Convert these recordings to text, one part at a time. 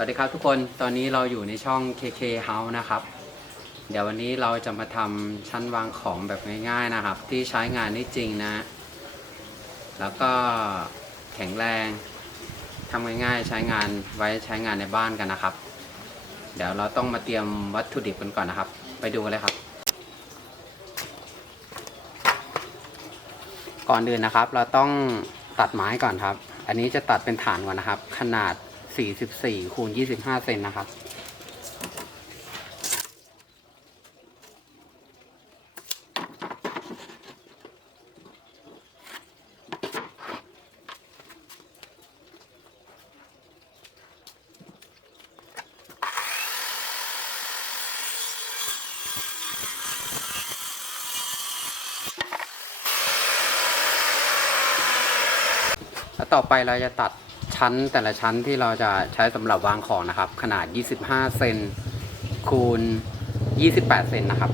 วัสดีครับทุกคน ตอนนี้เราอยู่ในช่อง KK House นะครับ เดี๋ยววันนี้เราจะมาทำชั้นวางของแบบง่ายๆนะครับ ที่ใช้งานได้จริงนะ แล้วก็แข็งแรงทำง่ายๆใช้งานไว้ใช้งานในบ้านกันนะครับ เดี๋ยวเราต้องมาเตรียมวัตถุดิบกันก่อนนะครับ ไปดูกันเลยครับ ก่อนอื่นนะครับ เราต้องตัดไม้ก่อนครับ อันนี้จะตัดเป็นฐานก่อนนะครับ ขนาด 44คูณ25 เซนนะครับ แล้วต่อไปเราจะตัด ชั้นแต่ละชั้นที่เราจะใช้สำหรับวางของนะครับ ขนาด 25 เซนคูณ 28 เซนนะครับ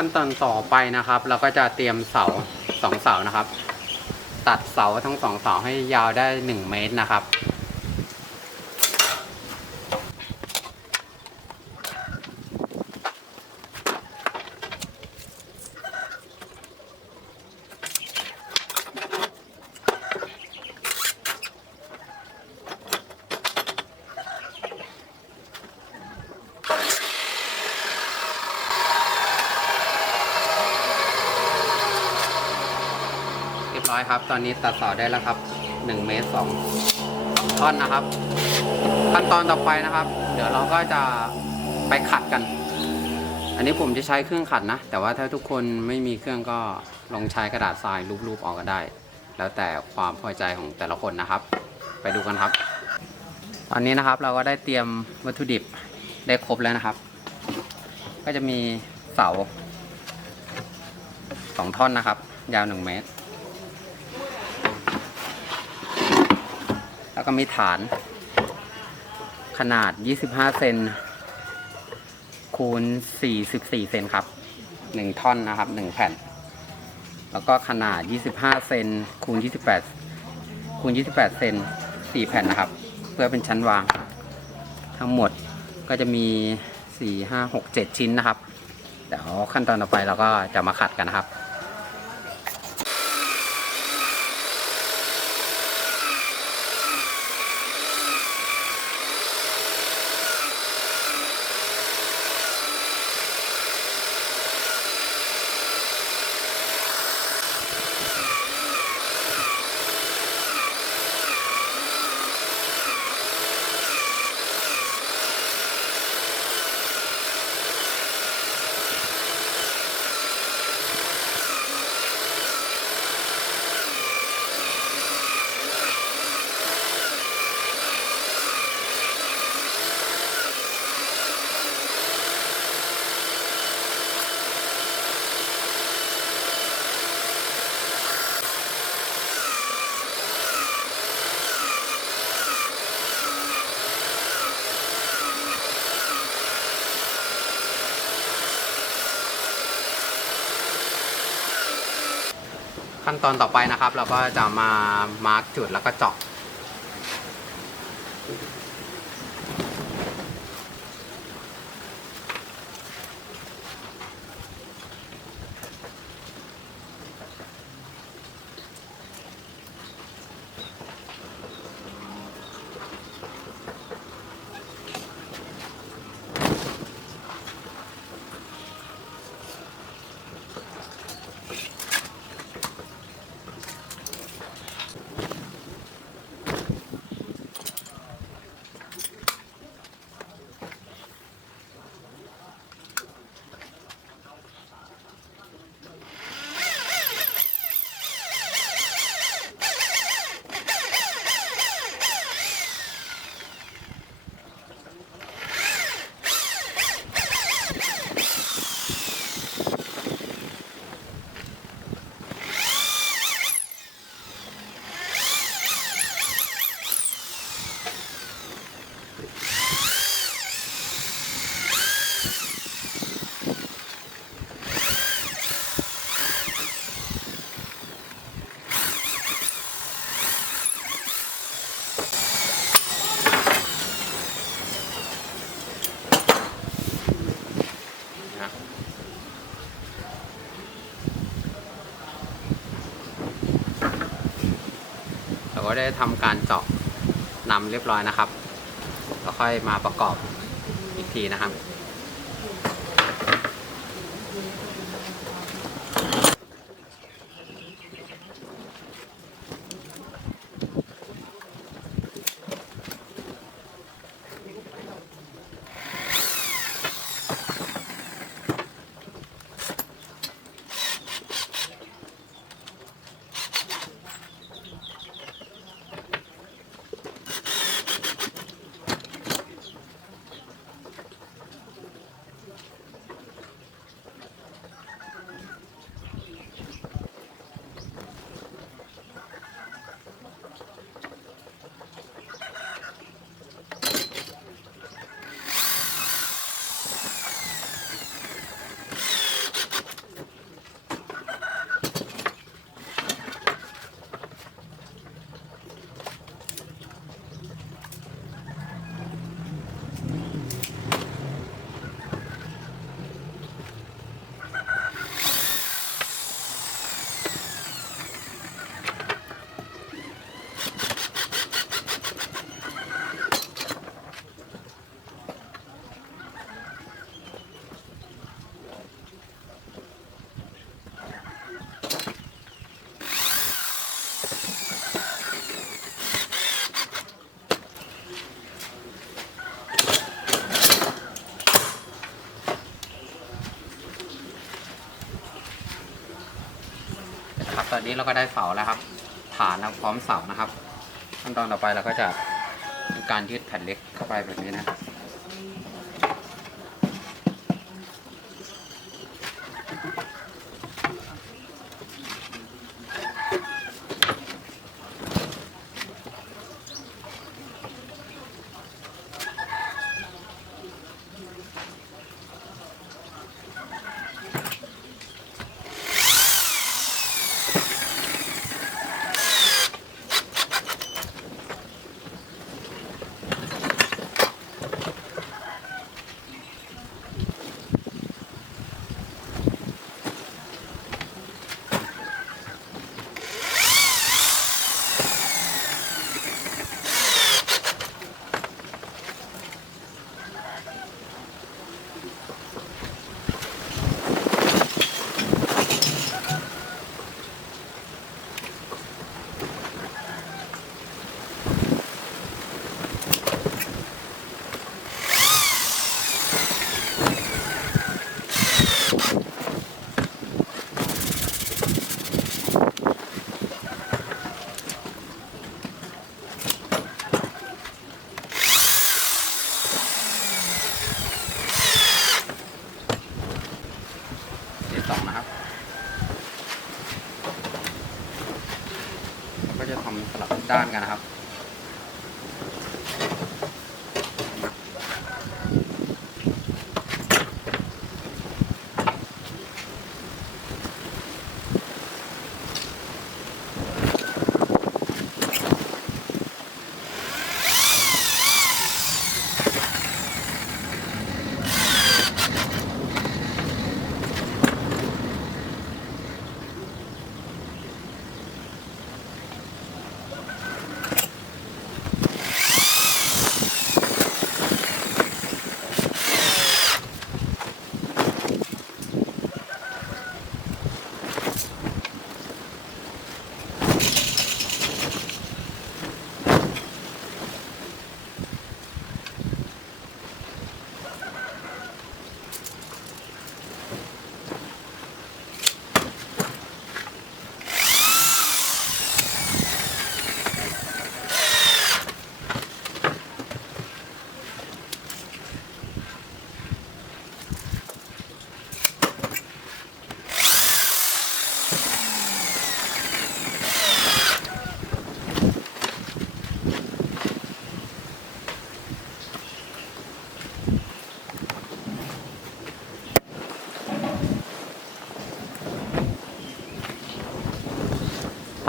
ขั้นตอนต่อไปนะครับ เราก็จะเตรียมเสาสองเสานะครับ ตัดเสาทั้งสองเสาให้ยาวได้1เมตรนะครับ ครับ ตอนนี้ตัดเสาได้แล้วครับ1เมตร2ท่อนนะครับ ขั้นตอนต่อไปนะครับ เดี๋ยวเราก็จะไปขัดกัน อันนี้ผมจะใช้เครื่องขัดนะ แต่ว่าถ้าทุกคนไม่มีเครื่องก็ลองใช้กระดาษทรายรูปๆออกก็ได้ แล้วแต่ความพอใจของแต่ละคนนะครับ ไปดูกันครับ ตอนนี้นะครับเราก็ได้เตรียมวัตถุดิบได้ครบแล้วนะครับ ก็จะมีเสาสองท่อนนะครับ ยาวหนึ่งเมตร แล้วก็มีฐาน ขนาด 25 เซนคูณ 44 เซนครับ 1 ท่อนนะครับ 1 แผ่น แล้วก็ขนาด 25 เซนคูณ 28 คูณ 28 เซน4 แผ่นนะครับ เพื่อเป็นชั้นวาง ทั้งหมดก็จะมี 4 5 6 7 ชิ้นนะครับ เดี๋ยวขั้นตอนต่อไปเราก็จะมาขัดกันนะครับ ขั้นตอนต่อไปนะครับ เราก็จะมามาร์กจุดแล้วก็เจาะ ได้ทำการเจาะนำเรียบร้อยนะครับแล้วค่อยมาประกอบอีกทีนะครับ นนี้เราก็ได้เสาแล้วครับ ฐานพร้อมเสานะครับ ขั้นตอนต่อไปเราก็จะการยึดแผ่นเล็กเข้าไปแบบนี้นะ สองนะครับเราก็จะทำสลับด้านกันนะครับ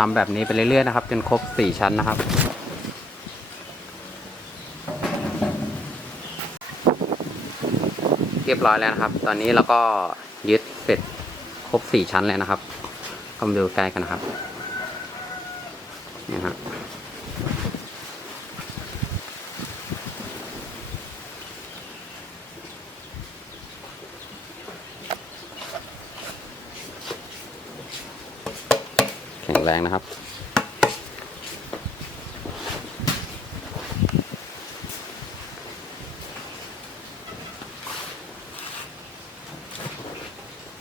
ำแบบนี้ไปเรื่อยๆนะครับ จนครบสี่ชั้นนะครับ เรียบร้อยแล้วนะครับ ตอนนี้เราก็ยึดเสร็จครบสี่ชั้นแล้วนะครับก็มาดูใกล้กันนะครับนี่ฮะ แรงนะครับ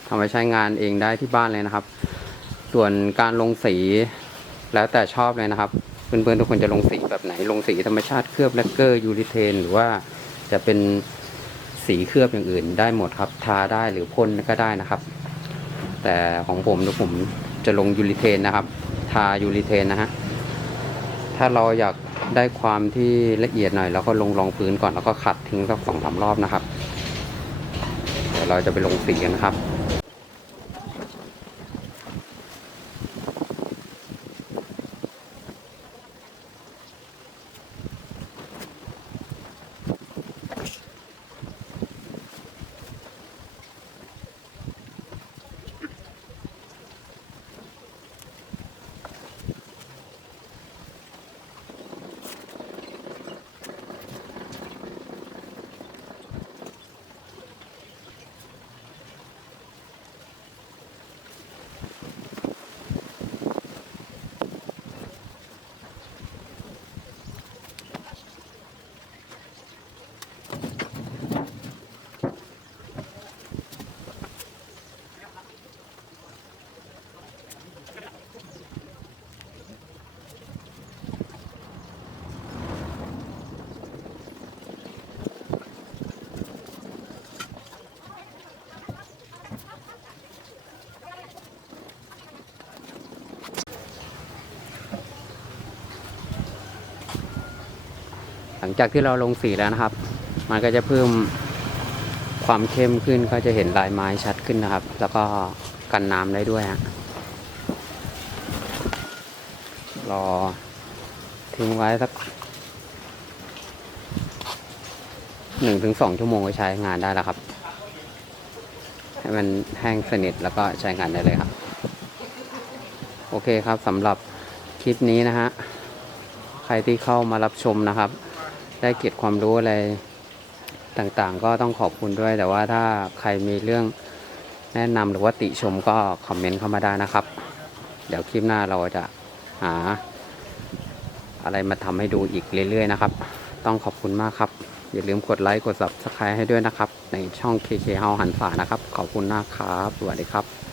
ทำไปใช้งานเองได้ที่บ้านเลยนะครับ ส่วนการลงสีแล้วแต่ชอบเลยนะครับ เพื่อนๆทุกคนจะลงสีแบบไหน ลงสีธรรมชาติเคลือบแลกเกอร์ยูริเทน หรือว่าจะเป็นสีเคลือบอย่างอื่นได้หมดครับ ทาได้หรือพ่นก็ได้นะครับ แต่ของผมเดี๋ยวผม จะลงยูริเทนนะครับ ทายูริเทนนะฮะ ถ้าเราอยากได้ความที่ละเอียดหน่อยเราก็ลงรองพื้นก่อนแล้วก็ขัดทิ้งสักสองสามรอบนะครับ เดี๋ยวเราจะไปลงสีกันนะครับ ลังจากที่เราลงสีแล้วนะครับ มันก็จะเพิ่มความเข้มขึ้นก็จะเห็นลายไม้ชัดขึ้นนะครับ แล้วก็กันน้ำได้ด้วยฮะรอทิ้งไว้สักหนึ่งถึงสองชั่วโมงก็ใช้งานได้แล้วครับ ให้มันแห้งสนิทแล้วก็ใช้งานได้เลยครับ โอเคครับสำหรับคลิปนี้นะฮะ ใครที่เข้ามารับชมนะครับ ได้เก็บความรู้อะไรต่างๆ ก็ต้องขอบคุณด้วย แต่ว่าถ้าใครมีเรื่องแนะนำหรือว่าติชมก็คอมเมนต์เข้ามาได้นะครับ เดี๋ยวคลิปหน้าเราจะหา อะไรมาทำให้ดูอีกเรื่อย ๆ นะครับ ต้องขอบคุณมากครับ อย่าลืมกดไลค์กด subscribe ให้ด้วยนะครับ ในช่อง KK เฮาหันฝานะครับ ขอบคุณมากครับ สวัสดีครับ